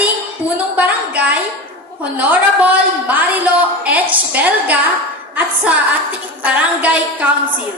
ating punong barangay, Honorable Marilo H. Belga, at sa ating barangay council,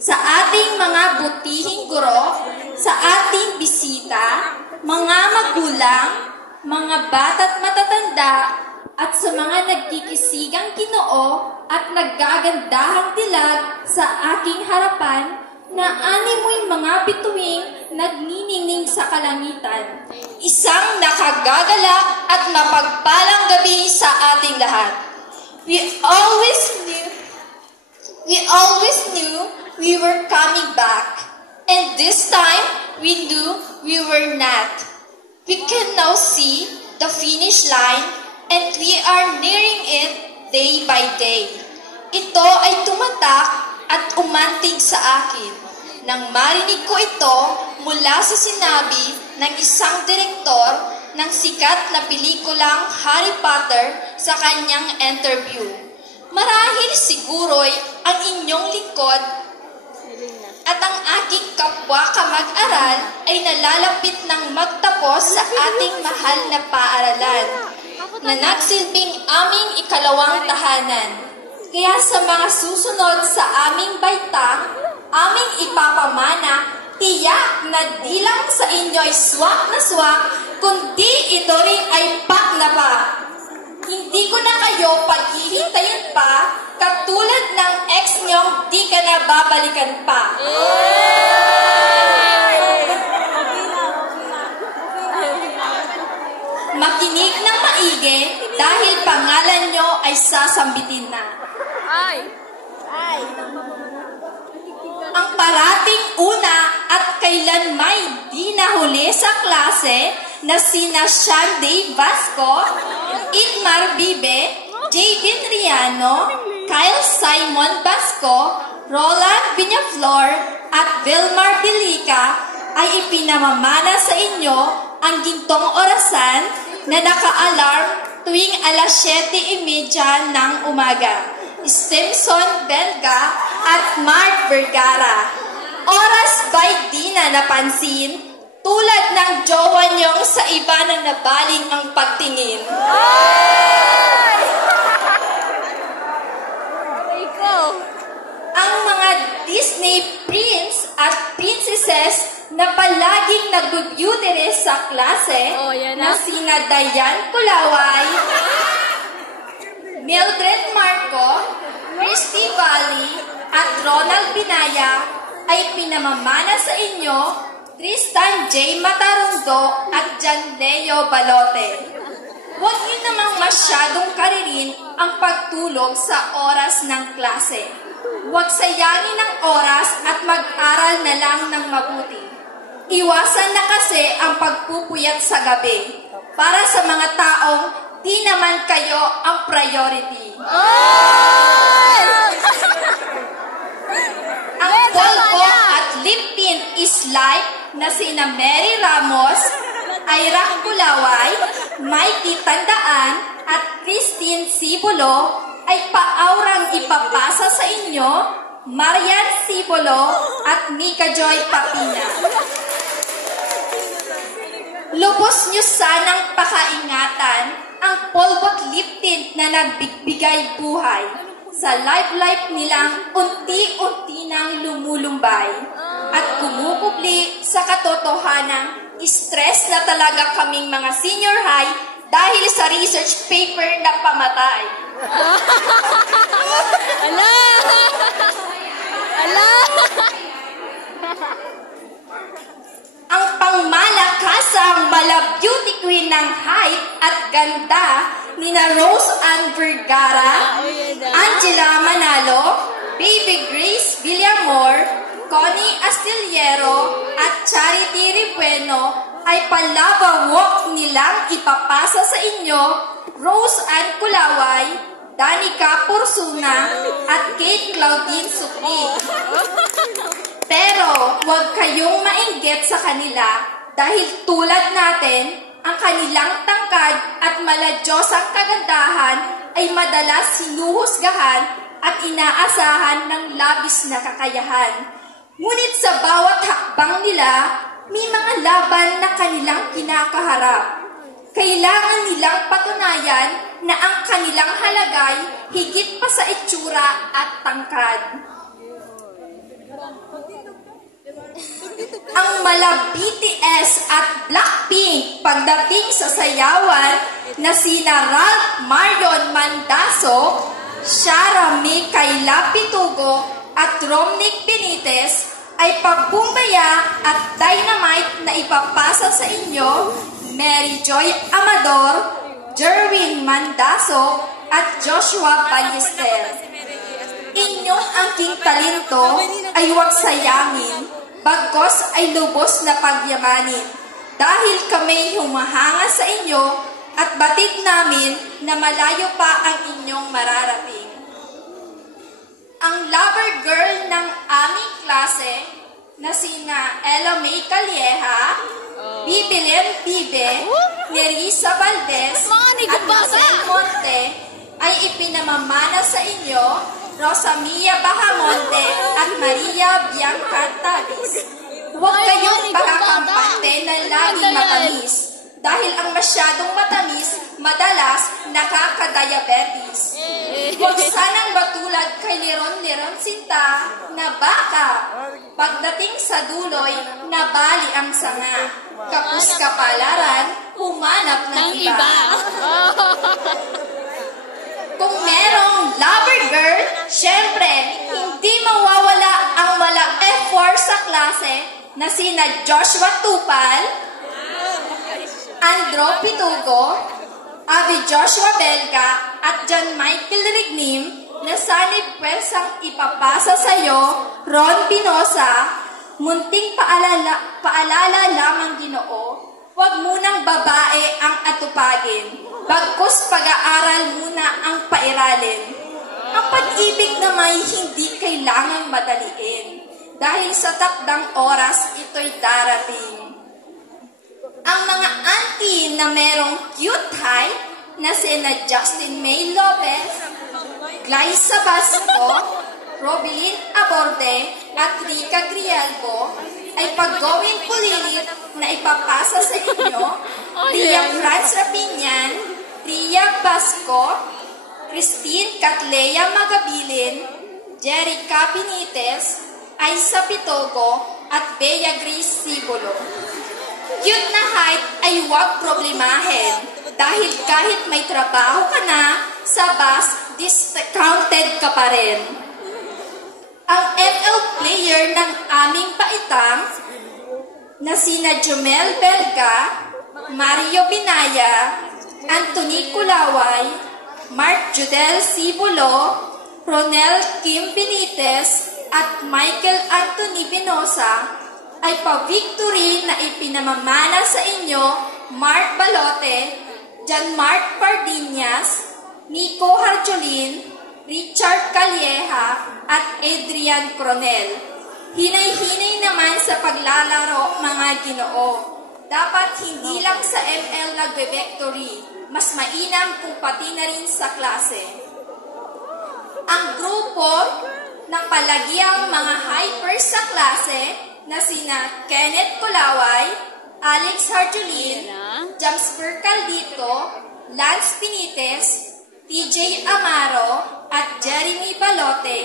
sa ating mga butihing guro, sa ating bisita, mga magulang, mga bata't matatanda, at sa mga nagkikisigang Ginoo at naggagandahang dilag sa aking harapan na animoy mga bituing nagniningning sa kalangitan. Isang nakagagalak at mapagpalang gabi sa ating lahat. We always knew we were coming back, and this time we knew we were not. We can now see the finish line, and we are nearing it day by day. Ito ay tumatak at umantig sa akin nang marinig ko ito mula sa sinabi ng isang direktor ng sikat na pelikulang Harry Potter sa kanyang interview. Marahil siguro'y ang inyong lingkod at ang aking kapwa kamag-aral ay nalalapit ng magtapos sa ating mahal na paaralan na nagsilbing aming ikalawang tahanan. Kaya sa mga susunod sa aming baitang, aming ipapamana, tiyak na di lang sa inyo'y swak na swak, kundi ito rin ay pak na pa. Hindi ko na kayo paghihintayin pa, katulad ng ex nyong di ka na babalikan pa. Makinig ng maigi dahil pangalan nyo ay sasambitin na. Ang parating una at kailanmay di nahuli sa klase na sina Shandy Vasco, Idmar Bibe, Javin Riano, Kyle Simon Vasco, Roland Viñaflor at Vilmar Bilica ay ipinamamana sa inyo ang gintong orasan na naka-alarm tuwing alas 7:30 ng umaga. Stimson Belga at Mark Vergara. Oras ba'y di na napansin? Tulad ng jowa niyong sa iba na nabaling ang pagtingin. Ang mga Disney prince at princesses na palaging nag-beauty rest sa klase na sina Diane Kulaway, Mildred Marco, Christy Valley, at Ronald Binaya ay pinamamana sa inyo Tristan J. Matarundo at John Leo Balote. Huwag niyo namang masyadong karirin ang pagtulog sa oras ng klase. Huwag sayangin ang oras at mag-aral na lang ng mabuti. Iwasan na kasi ang pagpupuyat sa gabi para sa mga taong di naman kayo ang priority. Ang polvo at lip tint is life na sina Mary Ramos, Ira Kulaway, Mikey Tandaan at Christine Sibolo ay paaurang ipapasa sa inyo Marian Sibolo at Mika Joy Papina. Lubos nyo sanang pakaingatan ang polvo't lip tint na nagbigay buhay sa life nilang unti-unti nang lumulumbay at kumukubli sa katotohanan, stress na talaga kaming mga senior high dahil sa research paper na pamatay. Ala! Ala! Ang pangmalakasang mala beauty queen ng height at ganda ni na Rose Ann Vergara, Angela Manalo, Baby Grace Villamor, Connie Astillero at Charity Ribueno ay palabawok nilang ipapasa sa inyo Rose Ann Kulaway, Danica Pursuna at Kate Claudine Supli. Pero huwag kayong mainggit sa kanila dahil tulad natin, ang kanilang tangkad at maladyosang kagandahan ay madalas sinuhusgahan at inaasahan ng labis na kakayahan. Ngunit sa bawat hakbang nila, may mga laban na kanilang kinakaharap. Kailangan nilang patunayan na ang kanilang halagay higit pa sa itsura at tangkad. Ang mala BTS at Blackpink pagdating sa sayawan na sina Ralph Marion Mandaso, Shara Mikaela Pitugo at Romnick Benitez ay pagbumbaya at dynamite na ipapasa sa inyo Mary Joy Amador, Jerwin Mandaso at Joshua Ballester. Inyong angking talento ay huwag sayangin, bagkos ay lubos na pagyamanin. Dahil kami humahanga sa inyo at batid namin na malayo pa ang inyong mararating. Ang lover girl ng aming klase na sina Ella May Calleja, Bibilem Bibe, Nerissa Valdez at Marcel Monte ay ipinamamana sa inyo Rosamia Bahamonte at Maria Bianca Tavis. Huwag kayong pakakampante na laging matamis dahil ang masyadong matamis madalas nakakadiabetes. Huwag sanang matulad kay Liron Sinta na baka pagdating sa duloy nabali ang sanga. Kapus kapalaran, humanap ng iba. Kung merong lover girl, syempre, hindi mawawala ang wala F4 sa klase na sina Joshua Tupal, Andro Pitugo, Avi Joshua Belga at John Michael Rignim na sanib pwesang ipapasa sa iyo, Ron Pinosa, munting paalala lamang Ginoo, huwag munang babae ang atupagin, bagkus pag-aaral muna ang pairalin. Ang pag-ibig na may hindi kailangang madaliin, dahil sa takdang oras ito'y darating. Ang mga auntie na merong cute height na sina Justin May Lopez, Glyza Basco, Robilyn Aborde at Rica Grialbo ay paggawing pulilit na ipapasa sa inyo Ria Franz Rapinian, Ria Basco, Christine Catlea Magabilin, Jerica Benitez, Aisa Pitogo at Bea Grace Sibulo. Cute na height ay huwag problemahin dahil kahit may trabaho ka na sa bus, discounted ka pa rin. Ang ML player ng aming paitang na sina Jomel Belga, Mario Binaya, Anthony Kulaway, Mark Judel Sibulo, Ronel Kim Benitez at Michael Anthony Pinosa ay pa-victory na ipinamamana sa inyo Mark Balote, John Mark Pardinas, Nico Harjolin, Richard Calleja at Adrian Coronel. Hinay-hinay naman sa paglalaro mga Ginoo. Dapat hindi lang sa ML nagbe-victory, mas mainam kung pati na rin sa klase. Ang grupo ng palagiang mga hypers sa klase na sina Kenneth Kulaway, Alex Harjolin, Jamsper Caldito, Lance Benitez, TJ Amaro at Jeremy Balote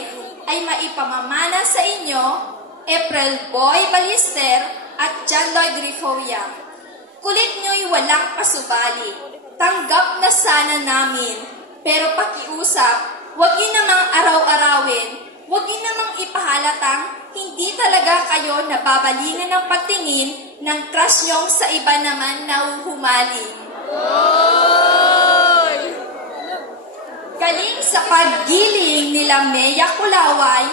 ay maipamamana sa inyo April Boy Ballester at John Lloyd Griforia. Kulit nyo'y walang pasubali. Tanggap na sana namin. Pero pakiusap, huwag yun namang araw-arawin. Huwag yun namang ipahalatang hindi talaga kayo nababalingan ng pagtingin ng crush nyong sa iba naman na humaling. Galing sa paggiling nila Mea Kulaway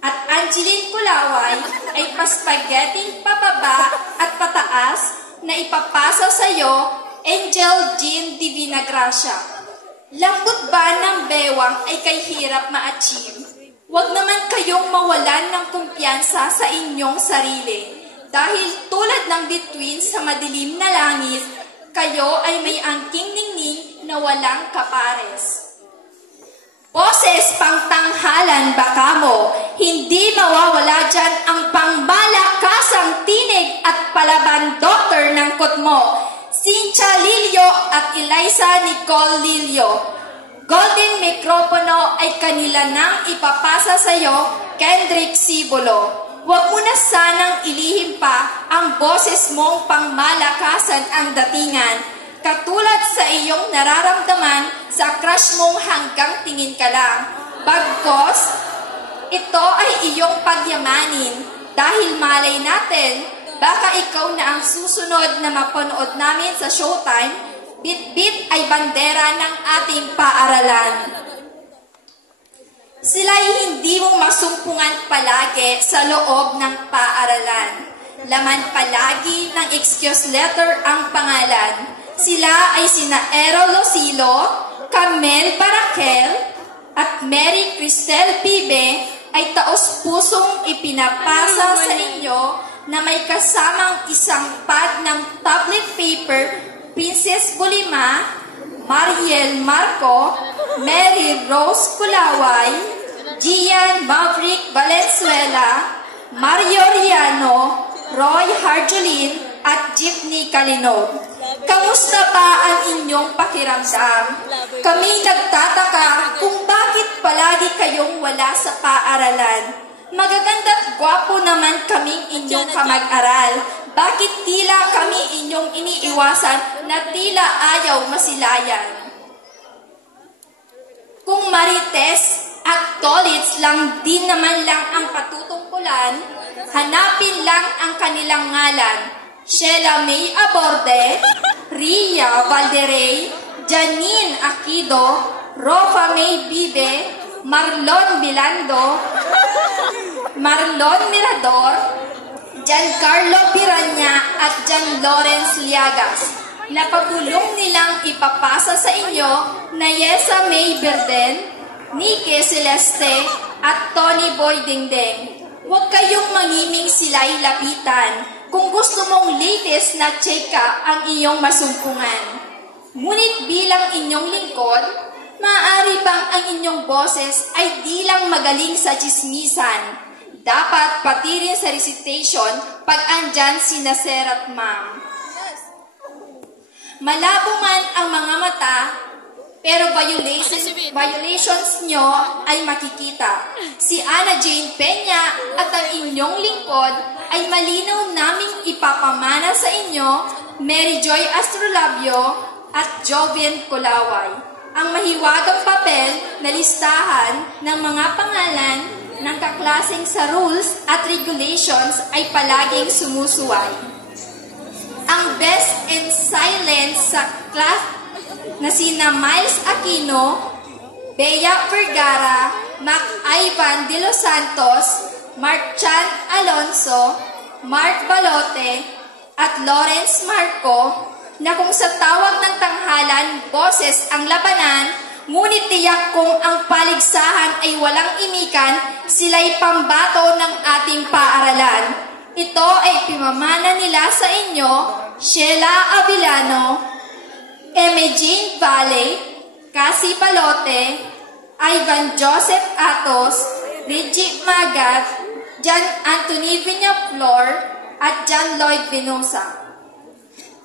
at Angeline Kulaway ay paspagheting pababa at pataas na ipapasa sa iyo Angel Jean Divina Gracia. Lambot ba ng bewang ay kay hirap ma-achieve? Huwag naman kayong mawalan ng kumpiyansa sa inyong sarili dahil tulad ng bituin sa madilim na langit, kayo ay may angking ningning na walang kapares. Boses pangtanghalan baka mo, hindi mawawala dyan ang pangmalakasang tinig at palaban doktor ng kutmo. Cynthia Lilio at Eliza Nicole Lilio. Golden mikropono ay kanila nang ipapasa sa iyo, Kendrick Sibolo. Huwag mo na sanang ilihim pa ang boses mong pangmalakasan ang datingan. Katulad sa iyong nararamdaman sa crush mong hanggang tingin ka lang. Bagkos, ito ay iyong pagyamanin dahil malay natin, baka ikaw na ang susunod na mapanood namin sa Showtime. Bit-bit ay bandera ng ating paaralan. Sila'y hindi mo masumpungan palagi sa loob ng paaralan. Laman palagi ng excuse letter ang pangalan. Sila ay sina Errol Losilo, Camel Barakel, at Mary Cristel Pibe ay taos-pusong ipinapasa sa inyo na may kasamang isang pad ng tablet paper, Princess Bulima, Mariel Marco, Mary Rose Kulaway, Gian Maverick Valenzuela, Mario Riano, Roy Harjolin, at Jeepney Kalinog. Kamusta pa ang inyong pakiramdam? Kami nagtataka kung bakit palagi kayong wala sa paaralan. Magaganda at gwapo naman kaming inyong kamag-aral. Bakit tila kami inyong iniiwasan na tila ayaw masilayan? Kung marites at tolits lang din naman lang ang patutungkulan, hanapin lang ang kanilang ngalan. Sheila May Aborde, Ria Valderey, Janine Akido, Rofa May Bibe, Marlon Bilando, Marlon Mirador, Giancarlo Piranya at Jan Lawrence Liagas. Napagulong nilang ipapasa sa inyo na Yesa May Berden, Nike Celeste at Tony Boy Dingdeng. Huwag kayong mangiming sila'y lapitan kung gusto mong latest na cheka ang iyong masumpungan. Ngunit bilang inyong lingkod, maaari bang ang inyong boses ay di lang magaling sa chismisan. Dapat pati rin sa recitation pag andyan si Nasser at Ma'am. Malabo man ang mga mata, pero violations nyo ay makikita. Si Ana Jane Peña at ang inyong lingkod ay malinaw naming ipapamana sa inyo, Mary Joy Astrolabio at Joven Kulaway. Ang mahiwagang papel na listahan ng mga pangalan ng kaklaseng sa rules at regulations ay palaging sumusuway. Ang best in silence sa class na sina Miles Aquino, Bea Vergara, Mac Ivan de los Santos, Mark Chan Alonso, Mark Balote, at Lawrence Marco, na kung sa tawag ng tanghalan, boses ang labanan, ngunit tiyak kung ang paligsahan ay walang imikan, sila'y pambato ng ating paaralan. Ito ay pimamana nila sa inyo, Sheila Avillano, Jane Valle, Cassie Balote, Ivan Joseph Atos, Reggie Magat, John Anthony Viñaflor, at John Lloyd Venosa.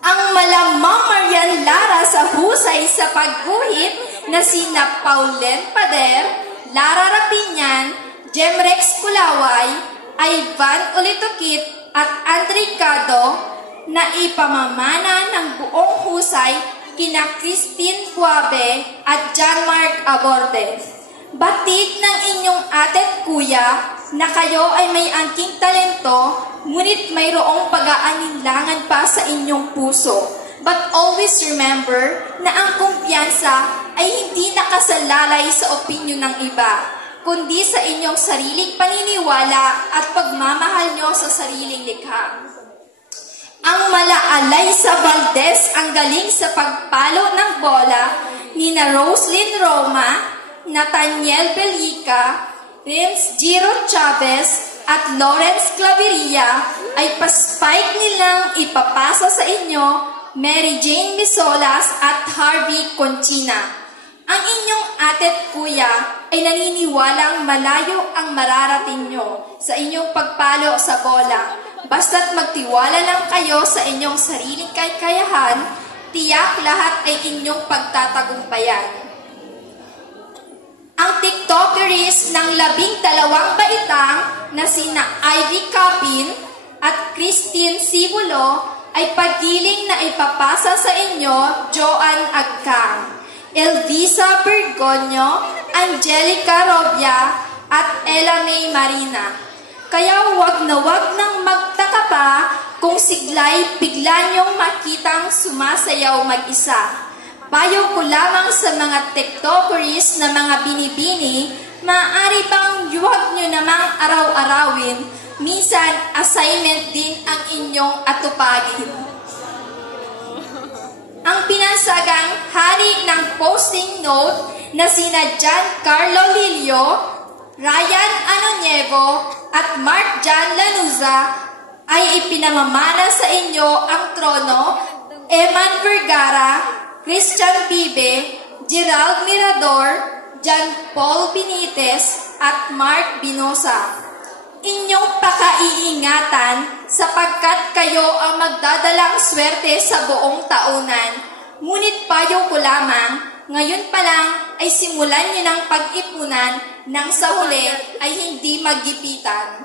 Ang malamang Marian Lara sa husay sa pagguhit na sina Paulen Pader, Lara Rapinyan, Jemrex Kulaway, Ivan Olitukit, at Andre Cado na ipamamana ng buong husay kina Christine Guabe at John Mark Aborde. Batid ng inyong atet kuya na kayo ay may angking talento, ngunit mayroong pag-aalinlangan pa sa inyong puso. But always remember na ang kumpiyansa ay hindi nakasalalay sa opinyon ng iba, kundi sa inyong sariling paniniwala at pagmamahal nyo sa sariling likha. Ang malaalay sa Valdez ang galing sa pagpalo ng bola ni na Roslyn Roma, Nathaniel Belica, Rims Giro Chavez at Lawrence Claveria ay paspike nilang ipapasa sa inyo, Mary Jane Misolas at Harvey Conchina. Ang inyong atet kuya ay naniniwalang malayo ang mararating nyo sa inyong pagpalo sa bola. Basta't magtiwala lang kayo sa inyong sariling kakayahan, tiyak lahat ay inyong pagtatagumpayan. Ang TikTokeries ng 12 baitang na sina Ivy Capin at Christine Sibulo ay pagdiling na ipapasa sa inyo Joan Agcang, Elvisa Bergonio, Angelica Robia at Ella May Marina. Kaya wag nang magtaka pa kung siglay bigla niyong makitang sumasayaw mag-isa. Payo ko lamang sa mga TikTokeries na mga binibini, maaari bang huwag nyo namang araw-arawin, minsan assignment din ang inyong atupagin. Ang pinansagang hari ng posting note na sina Giancarlo Lillo, Ryan Anoniego at Mark Jan Lanuza ay ipinamamana sa inyo ang trono, Eman Vergara, Christian Pibe, Gerald Mirador, John Paul Benitez, at Mark Binosa. Inyong pakaiingatan sapagkat kayo ang magdadalang swerte sa buong taunan. Ngunit payo ko lamang, ngayon pa lang ay simulan niyo ng pag-ipunan nang sa huli ay hindi maggipitan.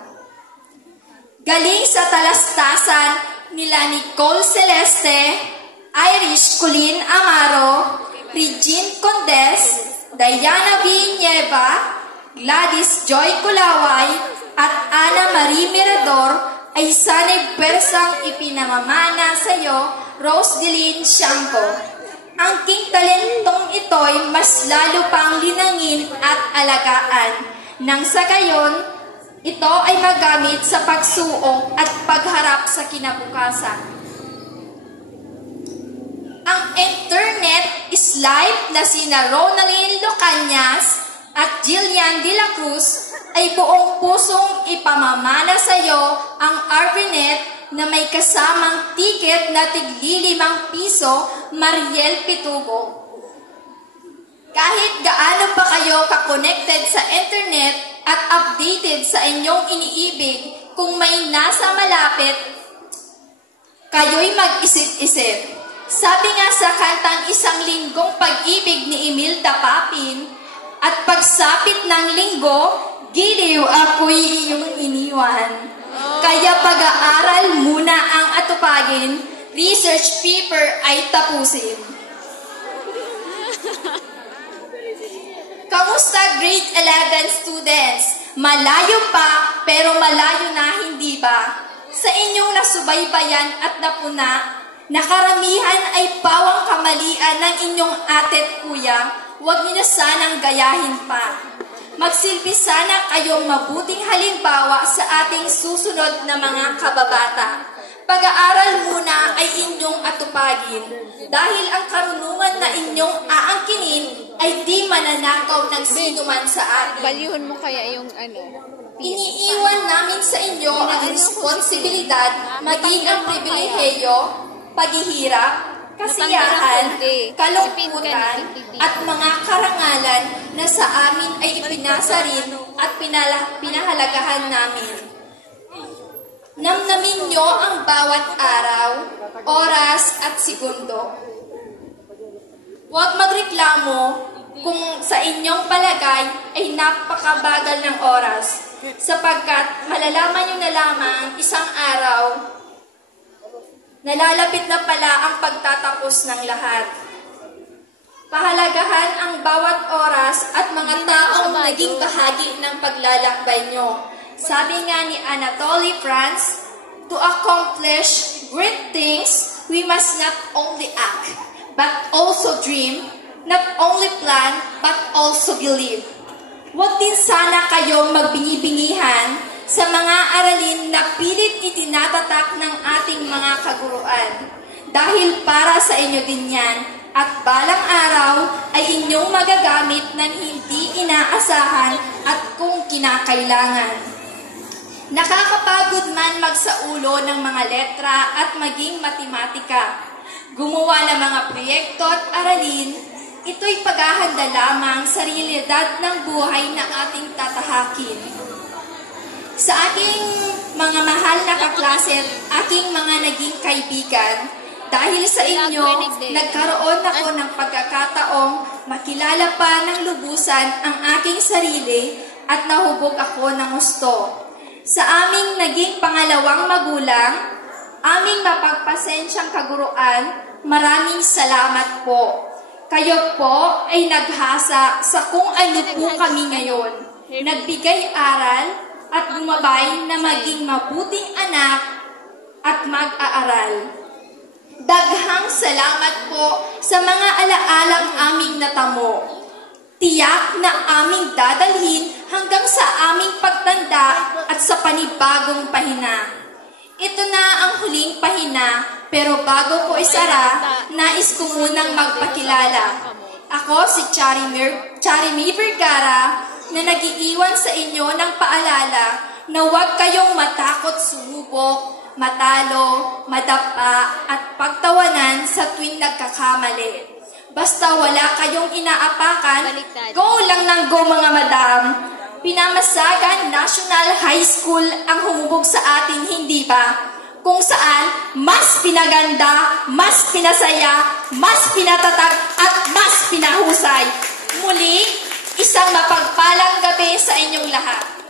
Galing sa talastasan nila Nicole Celeste, Irish Colleen Amaro, Regine Condes, Diana Villanueva, Gladys Joy Kulaway, at Ana Marie Mirador ay sana'y pwersang ipinamamana sa iyo, Rosedeline Siangco. Ang king talentong ito'y mas lalo pang linangin at alagaan, nang sa gayon, ito ay magamit sa pagsuong at pagharap sa kinabukasan. Ang internet is live na sina Ronaldine Locanyas at Jillian De La Cruz ay buong pusong ipamamana sa iyo ang ARPANET na may kasamang ticket na tig-5 piso, Mariel Pitubo. Kahit gaano pa kayo ka-connected sa internet at updated sa inyong iniibig, kung may nasa malapit, kayo'y mag-isip-isip. Sabi nga sa kantang Isang Linggong Pag-ibig ni Imelda Papin, at pagsapit ng linggo, giliw ako'y iyong iniwan. Kaya pag-aaral muna ang atupagin, research paper ay tapusin. Kamusta grade 11 students? Malayo pa, pero malayo na, hindi ba? Sa inyong nasubaybayan at napuna, nakaramihan ay pawang kamalian ng inyong ate't kuya, huwag niyo na sanang gayahin pa. Magsilbi sana kayong mabuting halimbawa sa ating susunod na mga kababata. Pag-aaral muna ay inyong atupagin, dahil ang karunungan na inyong aangkinin ay di mananakaw ng sinuman sa atin. Balihon mo kaya yung Iniiwan namin sa inyo ang responsibilidad, maging ang pribilehiyo, paghihirap, kasiyahan, kalungkutan, at mga karangalan na sa amin ay ipinasa rin at pinahalagahan namin. Namnamin nyo ang bawat araw, oras at segundo. Huwag magreklamo kung sa inyong palagay ay napakabagal ng oras, sapagkat malalaman nyo na lamang isang araw, nalalapit na pala ang pagtatapos ng lahat. Pahalagahan ang bawat oras at mga taong naging bahagi ng paglalakbay nyo. Sabi nga ni Anatole France, to accomplish great things, we must not only act, but also dream, not only plan, but also believe. Huwag din sana kayong magbingi-bingihan sa mga aralin na pilit itinatatak ng ating mga kaguruan. Dahil para sa inyo din yan, at balang araw ay inyong magagamit ng hindi inaasahan at kung kinakailangan. Nakakapagod man magsaulo ng mga letra at maging matematika. Gumawa ng mga proyekto at aralin, ito'y paghahanda lamang sa realidad ng buhay na ating tatahakin. Sa aking mga mahal na kaklase at aking mga naging kaibigan, Dahil sa inyo, nagkaroon ako ng pagkakataong makilala pa ng lubusan ang aking sarili at nahubog ako ng gusto. Sa aming naging pangalawang magulang, aming mapagpasensyang kaguruan, maraming salamat po. Kayo po ay naghasa sa kung ano po kami ngayon. Nagbigay aral at gumabay na maging mabuting anak at mag-aaral. Daghang salamat po sa mga alaalang aming natamo. Tiyak na aming dadalhin hanggang sa aming pagtanda at sa panibagong pahina. Ito na ang huling pahina, pero bago ko isara, nais ko munang magpakilala. Ako si Charimir Vergara na nag-iiwan sa inyo ng paalala na huwag kayong matakot sumubok, matalo, madapa at pagtawanan sa tuwing nagkakamali. Basta wala kayong inaapakan, go lang ng go mga madam. Pinamasagan National High School ang humubog sa atin, hindi ba? Kung saan mas pinaganda, mas pinasaya, mas pinatatag at mas pinahusay. Muli, isang mapagpalang gabi sa inyong lahat.